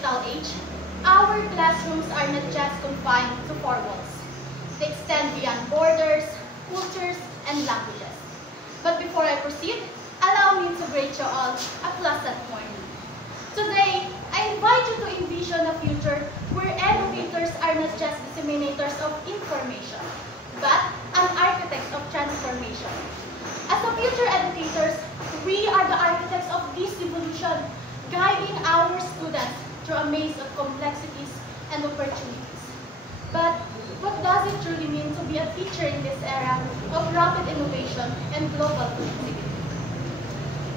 digital age, our classrooms are not just confined to four walls. They extend beyond borders, cultures, and languages. But before I proceed, allow me to greet you all a pleasant morning. Today, I invite you to envision a future where educators are not just disseminators of information, but an architects of transformation. As a future educators, we are the architects of this evolution, guiding our students through a maze of complexities and opportunities. But what does it truly mean to be a teacher in this era of rapid innovation and global connectivity?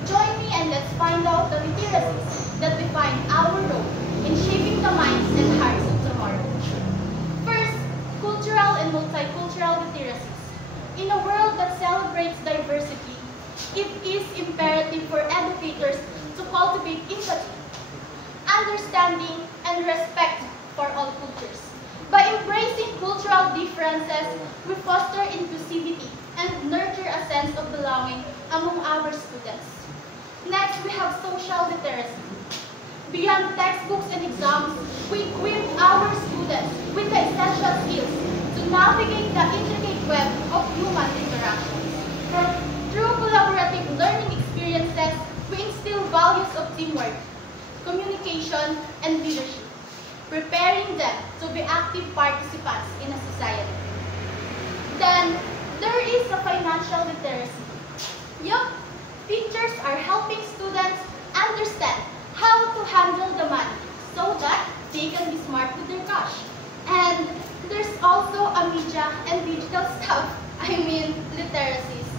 Join me and let's find out the literacies that define our role in shaping the minds and hearts of tomorrow. First, cultural and multicultural literacies. In a world that celebrates diversity, it is imperative for educators to cultivate empathy, understanding, and respect for all cultures. By embracing cultural differences, we foster inclusivity and nurture a sense of belonging among our students. Next, we have social literacy. Beyond textbooks and exams, we equip our students with the essential skills to navigate the intricate web of human interactions. Through collaborative learning experiences, we instill values of teamwork, communication, and leadership, preparing them to be active participants in a society. Then, there is the financial literacy. Yup, teachers are helping students understand how to handle the money so that they can be smart with their cash. And there's also a media and digital stuff, literacies.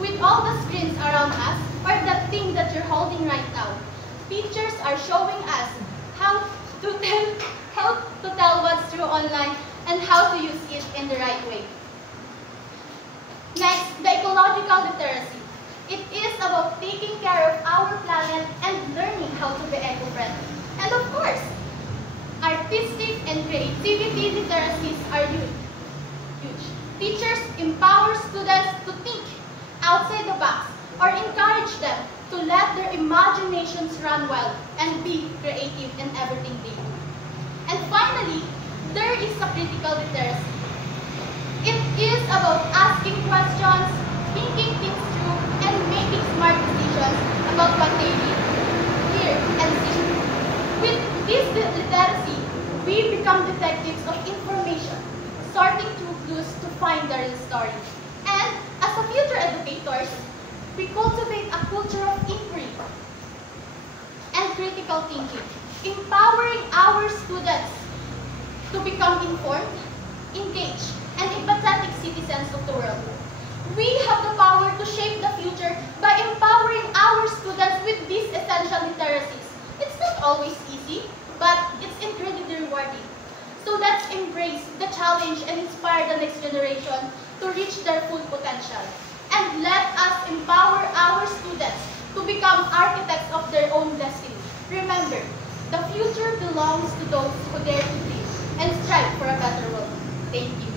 With all the screens around us, or the thing that you're holding right now, teachers are showing us how to tell what's true online and how to use it in the right way. Next, the ecological literacy. It is about taking care of our planet and learning how to be eco-friendly. And of course, artistic and creativity literacies are huge. Teachers empower students to think outside the box or encourage them to let their imaginations run wild and be creative in everything they do. And finally, there is a critical literacy. It is about asking questions, thinking things through, and making smart decisions about what they read, hear, and see. With this literacy, we become detectives of information, sorting through clues to find the real story. And as a future educators, we cultivate a culture of inquiry and critical thinking, empowering our students to become informed, engaged, and empathetic citizens of the world. We have the power to shape the future by empowering our students with these essential literacies. It's not always easy, but it's incredibly rewarding. So let's embrace the challenge and inspire the next generation to reach their full potential. And let us empower our students to become architects of their own destiny. Remember, the future belongs to those who dare to dream and strive for a better world. Thank you.